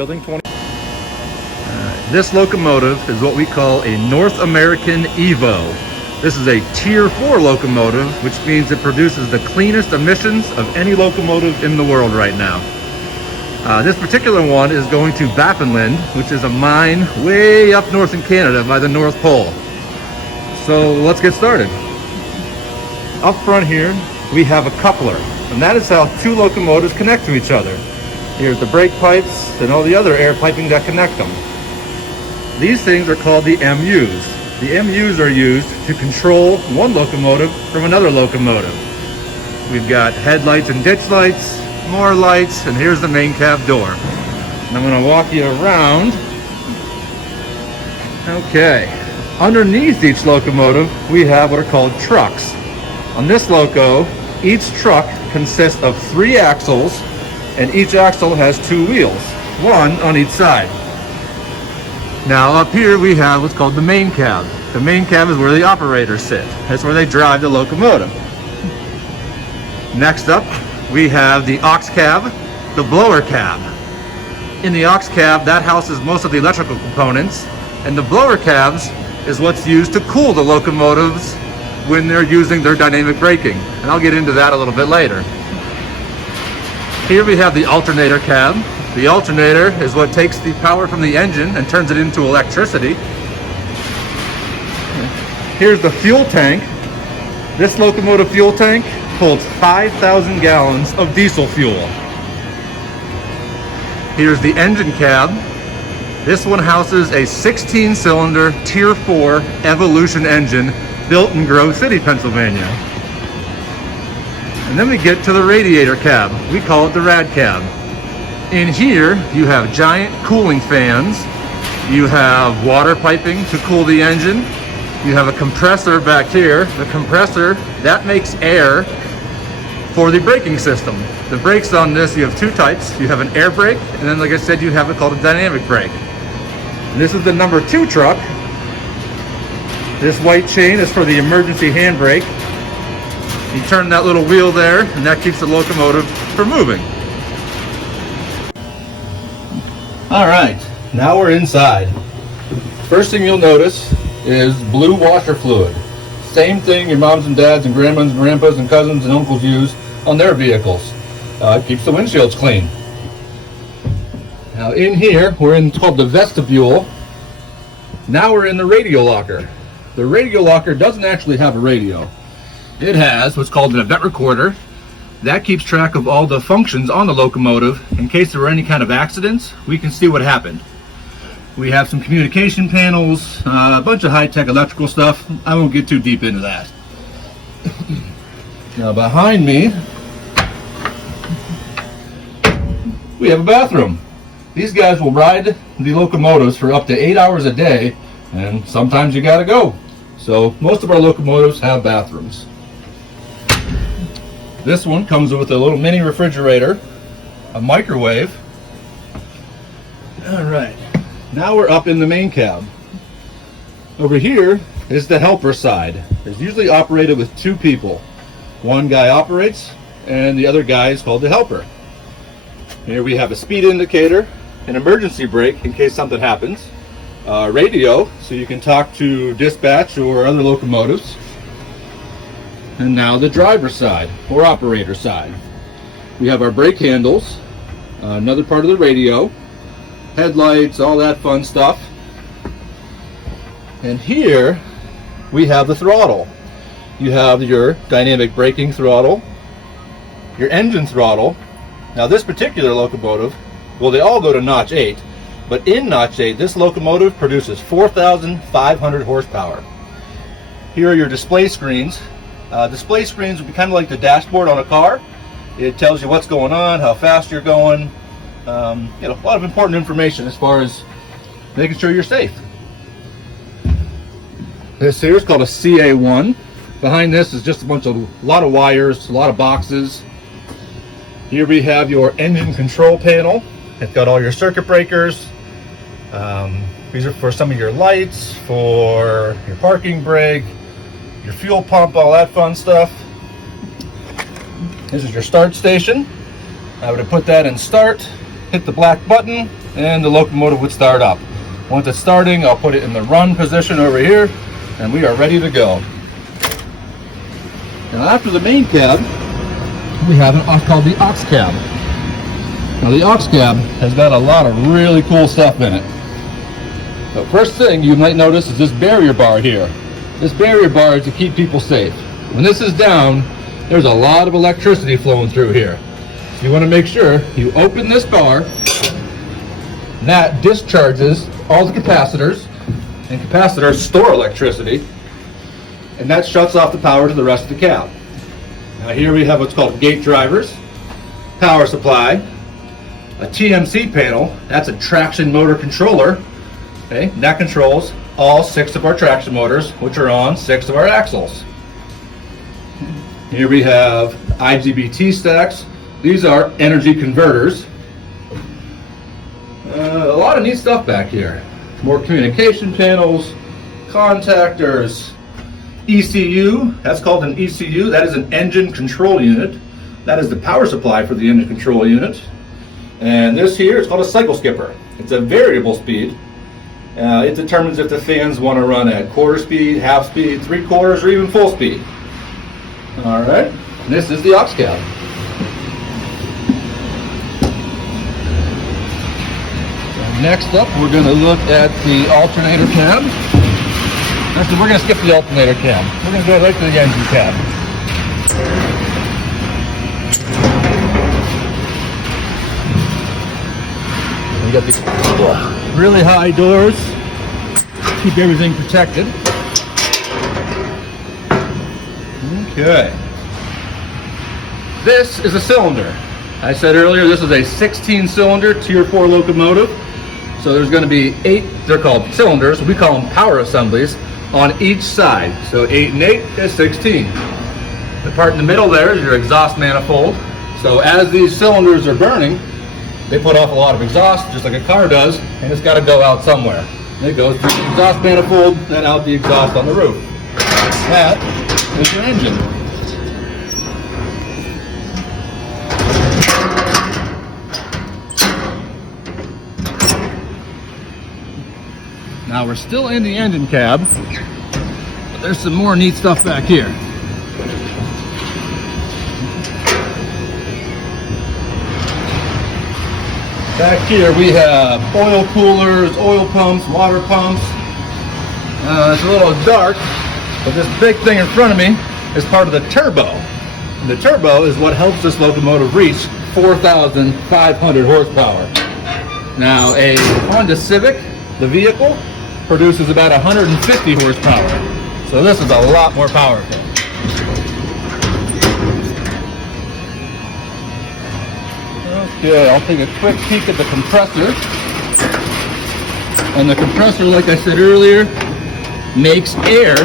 building 20. This locomotive is what we call a North American Evo. This is a Tier 4 locomotive, which means it produces the cleanest emissions of any locomotive in the world right now. This particular one is going to Baffinland, which is a mine way up north in Canada by the North Pole. So let's get started. Up front here, we have a coupler, and that is how two locomotives connect to each other. Here's the brake pipes and all the other air piping that connect them. These things are called the MUs. The MUs are used to control one locomotive from another locomotive. We've got headlights and ditch lights, more lights, and here's the main cab door. And I'm going to walk you around. Okay. Underneath each locomotive, we have what are called trucks. On this loco, each truck consists of 3 axles, and each axle has 2 wheels, one on each side. Now up here we have what's called the main cab. The main cab is where the operators sit. That's where they drive the locomotive. Next up, we have the aux cab, the blower cab. In the aux cab, that houses most of the electrical components, and the blower cabs is what's used to cool the locomotives when they're using their dynamic braking. And I'll get into that a little bit later. Here we have the alternator cab. The alternator is what takes the power from the engine and turns it into electricity. Here's the fuel tank. This locomotive fuel tank holds 5,000 gallons of diesel fuel. Here's the engine cab. This one houses a 16-cylinder Tier 4 Evolution engine built in Grove City, Pennsylvania. And then we get to the radiator cab. We call it the rad cab. In here, you have giant cooling fans. You have water piping to cool the engine. You have a compressor back here. The compressor, that makes air for the braking system. The brakes on this, you have 2 types. You have an air brake, and then like I said, you have it called a dynamic brake. And this is the number 2 truck. This white chain is for the emergency handbrake. You turn that little wheel there, and that keeps the locomotive from moving. All right, now we're inside. First thing you'll notice is blue washer fluid. Same thing your moms and dads and grandmas and grandpas and cousins and uncles use on their vehicles. It keeps the windshields clean. Now in here, we're in what's called the vestibule. Now we're in the radio locker. The radio locker doesn't actually have a radio. It has what's called an event recorder. That keeps track of all the functions on the locomotive. In case there were any kind of accidents, we can see what happened. We have some communication panels, a bunch of high-tech electrical stuff. I won't get too deep into that. Now behind me, we have a bathroom. These guys will ride the locomotives for up to 8 hours a day, and sometimes you gotta go. So most of our locomotives have bathrooms. This one comes with a little mini refrigerator, a microwave. All right, now we're up in the main cab. Over here is the helper side. It's usually operated with 2 people. One guy operates, and the other guy is called the helper. Here we have a speed indicator, an emergency brake in case something happens, radio so you can talk to dispatch or other locomotives. And now the driver's side, or operator side. We have our brake handles, another part of the radio, headlights, all that fun stuff. And here we have the throttle. You have your dynamic braking throttle, your engine throttle. Now this particular locomotive, well, they all go to notch 8, but in notch 8, this locomotive produces 4,500 horsepower. Here are your display screens. Display screens would be kind of like the dashboard on a car. It tells you what's going on, how fast you're going, a lot of important information as far as making sure you're safe. This here is called a CA1. Behind this is just a lot of wires, a lot of boxes. Here we have your engine control panel. It's got all your circuit breakers. These are for some of your lights, for your parking brake, your fuel pump, all that fun stuff. This is your start station. I would have put that in start. hit the black button, and the locomotive would start up. Once it's starting, I'll put it in the run position over here, and we are ready to go. Now after the main cab, we have what's called the aux cab. Now the aux cab has got a lot of really cool stuff in it. The first thing you might notice is this barrier bar here. This barrier bar is to keep people safe. When this is down, there's a lot of electricity flowing through here. So you want to make sure you open this bar. That discharges all the capacitors, and capacitors store electricity, and that shuts off the power to the rest of the cab. Now here we have what's called gate drivers, power supply, a TMC panel, that's a traction motor controller. Okay, that controls all 6 of our traction motors, which are on 6 of our axles. Here we have IGBT stacks. These are energy converters. A lot of neat stuff back here. More communication panels, contactors, ECU. That's called an ECU. That is an engine control unit. That is the power supply for the engine control unit. And this here is called a cycle skipper. It's a variable speed. It determines if the fans want to run at quarter speed, half speed, 3/4, or even full speed. All right, this is the aux cab. Next up, we're going to look at the alternator cab. Actually, we're going to skip the alternator cab. We're going to go right to the engine cab. We got these really high doors, keep everything protected. Okay. This is a cylinder. I said earlier this is a 16-cylinder Tier 4 locomotive. So there's going to be 8, they're called cylinders, we call them power assemblies, on each side. So 8 and 8 is 16. The part in the middle there is your exhaust manifold. So as these cylinders are burning, they put off a lot of exhaust, just like a car does, and it's got to go out somewhere. And it goes through the exhaust manifold, then out the exhaust on the roof. That is your engine. Now we're still in the engine cab, but there's some more neat stuff back here. Back here we have oil coolers, oil pumps, water pumps. It's a little dark, but this big thing in front of me is part of the turbo. And the turbo is what helps this locomotive reach 4,500 horsepower. Now a Honda Civic, the vehicle, produces about 150 horsepower. So this is a lot more powerful. Okay, I'll take a quick peek at the compressor. And the compressor, like I said earlier, makes air,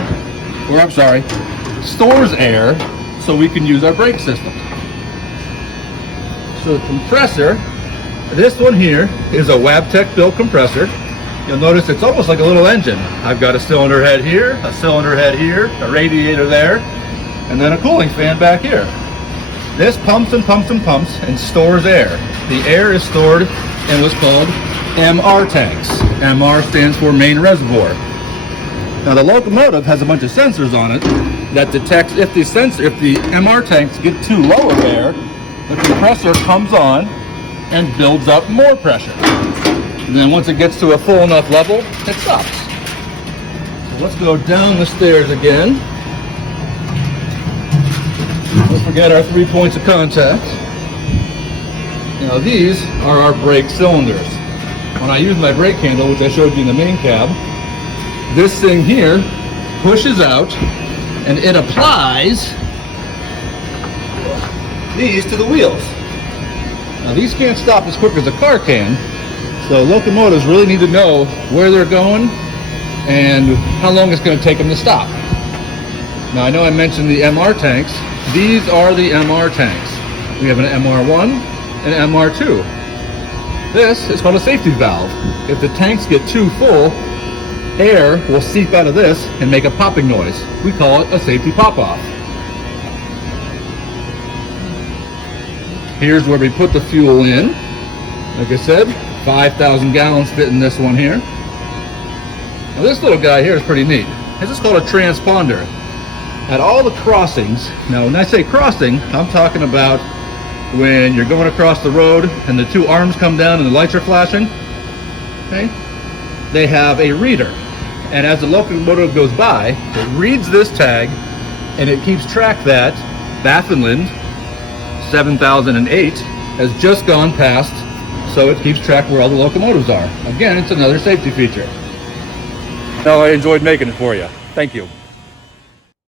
or I'm sorry, stores air so we can use our brake system. So the compressor, this one here is a Wabtec built compressor. You'll notice it's almost like a little engine. I've got a cylinder head here, a cylinder head here, a radiator there, and then a cooling fan back here. This pumps and pumps and pumps and stores air. The air is stored in what's called MR tanks. MR stands for main reservoir. Now the locomotive has a bunch of sensors on it that detects if the MR tanks get too low of air, the compressor comes on and builds up more pressure. And then once it gets to a full enough level, it stops. So let's go down the stairs again. Don't forget our 3 points of contact. Now these are our brake cylinders. When I use my brake handle, which I showed you in the main cab, this thing here pushes out and it applies these to the wheels. Now these can't stop as quick as a car can, so locomotives really need to know where they're going and how long it's going to take them to stop. Now I know I mentioned the MR tanks. These are the MR tanks. We have an MR1 and MR2. This is called a safety valve. If the tanks get too full, air will seep out of this and make a popping noise. We call it a safety pop-off. Here's where we put the fuel in. Like I said, 5,000 gallons fit in this one here. Now this little guy here is pretty neat. This is called a transponder. At all the crossings, now when I say crossing, I'm talking about when you're going across the road and the two arms come down and the lights are flashing, okay? They have a reader. And as the locomotive goes by, it reads this tag and it keeps track that Baffinland 7008 has just gone past, so it keeps track where all the locomotives are. Again, it's another safety feature. No, I enjoyed making it for you. Thank you.